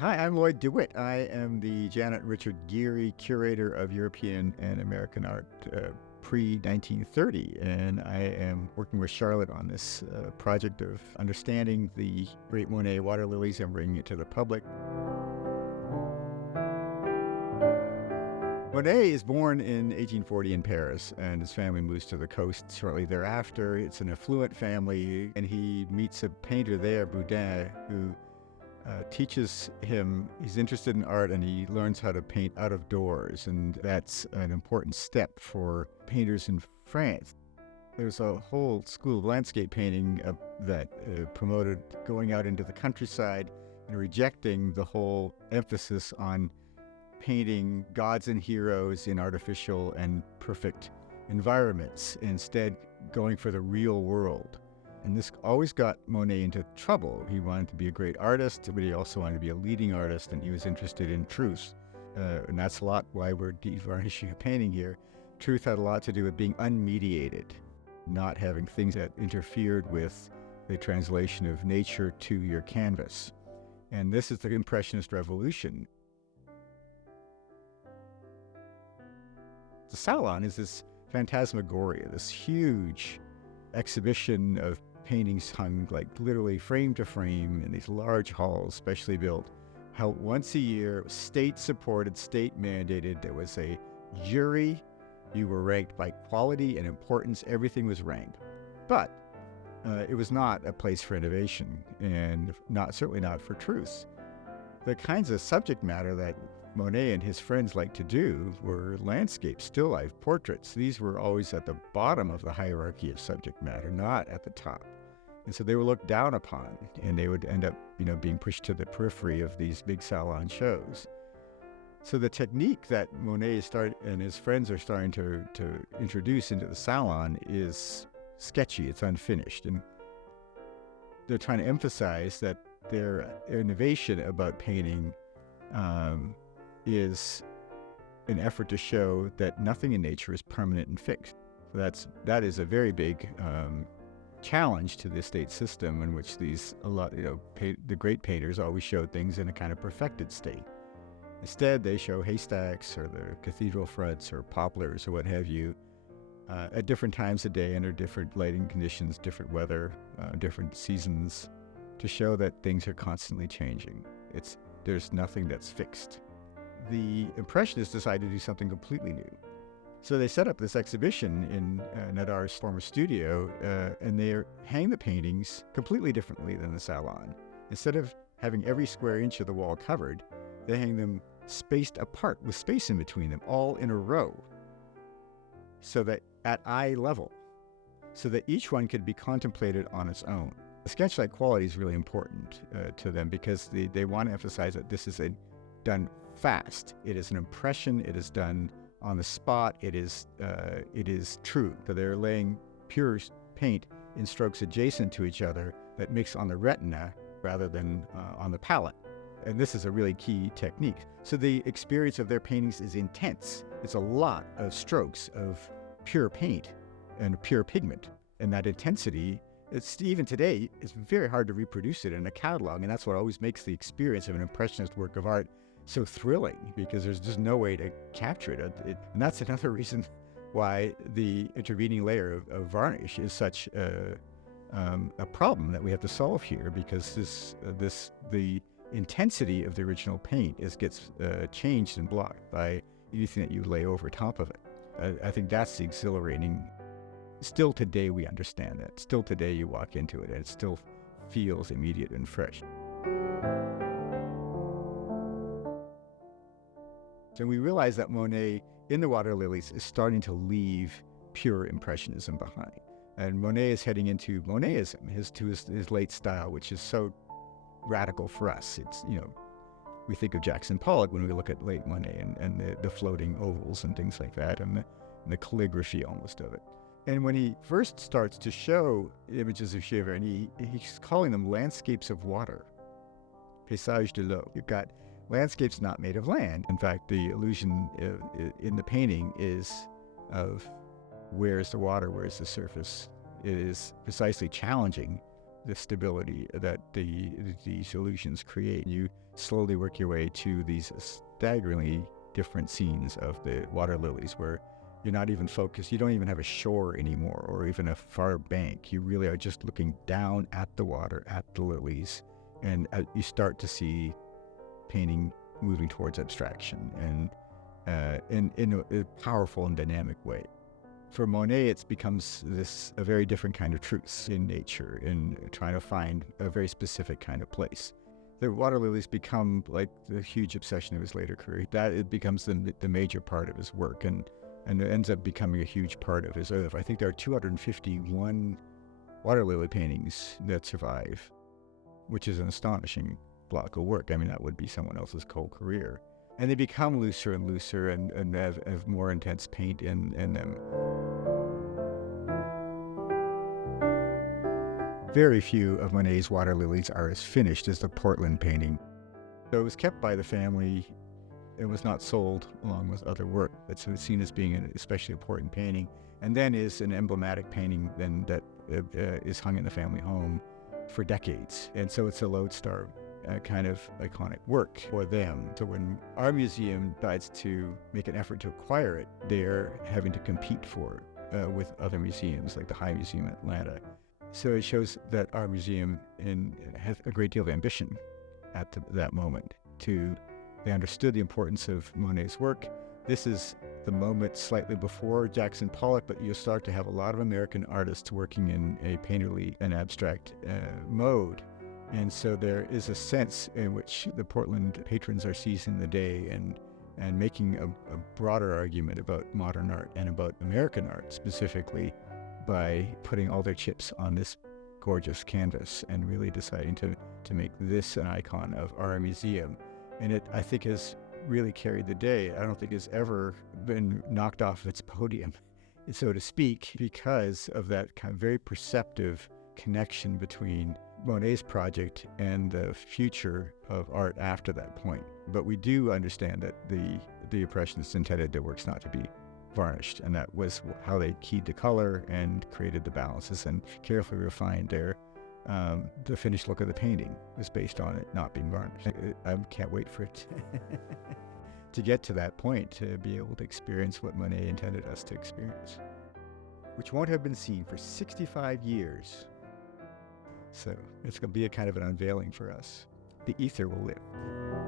Hi, I'm Lloyd DeWitt. I am the Janet Richard Geary Curator of European and American Art pre-1930, and I am working with Charlotte on this project of understanding the great Monet Waterlilies and bringing it to the public. Monet is born in 1840 in Paris, and his family moves to the coast shortly thereafter. It's an affluent family, and he meets a painter there, Boudin, who teaches him. He's interested in art, and he learns how to paint out of doors, and that's an important step for painters in France. There's a whole school of landscape painting that promoted going out into the countryside and rejecting the whole emphasis on painting gods and heroes in artificial and perfect environments, instead going for the real world. And this always got Monet into trouble. He wanted to be a great artist, but he also wanted to be a leading artist, and he was interested in truth. And that's a lot why we're de-varnishing a painting here. Truth had a lot to do with being unmediated, not having things that interfered with the translation of nature to your canvas. And this is the Impressionist revolution. The Salon is this phantasmagoria, this huge exhibition of paintings hung like literally frame to frame in these large halls, specially built, held once a year, state-supported, state-mandated. There was a jury. You were ranked by quality and importance. Everything was ranked. But it was not a place for innovation, and certainly not for truth. The kinds of subject matter that Monet and his friends liked to do were landscapes, still life, portraits. These were always at the bottom of the hierarchy of subject matter, not at the top. And so they were looked down upon, and they would end up, being pushed to the periphery of these big salon shows. So the technique that Monet and his friends are starting to introduce into the salon is sketchy, it's unfinished. And they're trying to emphasize that their innovation about painting is an effort to show that nothing in nature is permanent and fixed. So that is a very big challenge to the state system, in which the great painters always showed things in a kind of perfected state. Instead, they show haystacks or the cathedral fronts or poplars or what have you at different times of day, under different lighting conditions, different weather, different seasons, to show that things are constantly changing. There's nothing that's fixed. The Impressionists decided to do something completely new. So they set up this exhibition in Nadar's former studio, and they hang the paintings completely differently than the Salon. Instead of having every square inch of the wall covered, they hang them spaced apart with space in between them, all in a row, so that at eye level, so that each one could be contemplated on its own. The sketch-like quality is really important to them, because they want to emphasize that this is done fast. It is an impression. It is done on the spot. It is true. So they're laying pure paint in strokes adjacent to each other that mix on the retina rather than on the palette. And this is a really key technique. So the experience of their paintings is intense. It's a lot of strokes of pure paint and pure pigment. And that intensity, even today, it's very hard to reproduce it in a catalog. And that's what always makes the experience of an Impressionist work of art so thrilling, because there's just no way to capture it. And that's another reason why the intervening layer of varnish is such a problem that we have to solve here, because the intensity of the original paint gets changed and blocked by anything that you lay over top of it. I think that's the exhilarating. Still today we understand that. Still today you walk into it and it still feels immediate and fresh. And we realize that Monet, in the Waterlilies, is starting to leave pure Impressionism behind. And Monet is heading into Monetism, his late style, which is so radical for us. It's, we think of Jackson Pollock when we look at late Monet and the floating ovals and things like that, and the calligraphy almost of it. And when he first starts to show images of Shiver, and he's calling them landscapes of water, paysage de l'eau. You've got landscapes not made of land. In fact, the illusion in the painting is of where's the water, where's the surface. It is precisely challenging the stability that these illusions create. You slowly work your way to these staggeringly different scenes of the Waterlilies, where you're not even focused. You don't even have a shore anymore or even a far bank. You really are just looking down at the water, at the lilies, and you start to see painting moving towards abstraction and in a powerful and dynamic way. For Monet, it becomes a very different kind of truth in nature, in trying to find a very specific kind of place. The water lilies become like the huge obsession of his later career. That it becomes the major part of his work, and it ends up becoming a huge part of his oeuvre. I think there are 251 water lily paintings that survive, which is an astonishing block of work. I mean, that would be someone else's whole career. And they become looser and looser and have more intense paint in them. Very few of Monet's water lilies are as finished as the Portland painting. So it was kept by the family. It was not sold along with other work. It's seen as being an especially important painting, and then is an emblematic painting then that is hung in the family home for decades. And so it's a lodestar kind of iconic work for them. So when our museum decides to make an effort to acquire it, they're having to compete for with other museums like the High Museum in Atlanta. So it shows that our museum has a great deal of ambition at that moment. They understood the importance of Monet's work. This is the moment slightly before Jackson Pollock, but you start to have a lot of American artists working in a painterly and abstract mode. And so there is a sense in which the Portland patrons are seizing the day and making a broader argument about modern art and about American art specifically by putting all their chips on this gorgeous canvas and really deciding to make this an icon of our museum. And it, I think, has really carried the day. I don't think it's ever been knocked off its podium, so to speak, because of that kind of very perceptive connection between Monet's project and the future of art after that point. But we do understand that the Impressionists intended their works not to be varnished, and that was how they keyed the color and created the balances and carefully refined the finished look of the painting was based on it not being varnished. I can't wait for it to get to that point, to be able to experience what Monet intended us to experience, which won't have been seen for 65 years. So it's going to be a kind of an unveiling for us. The ether will live.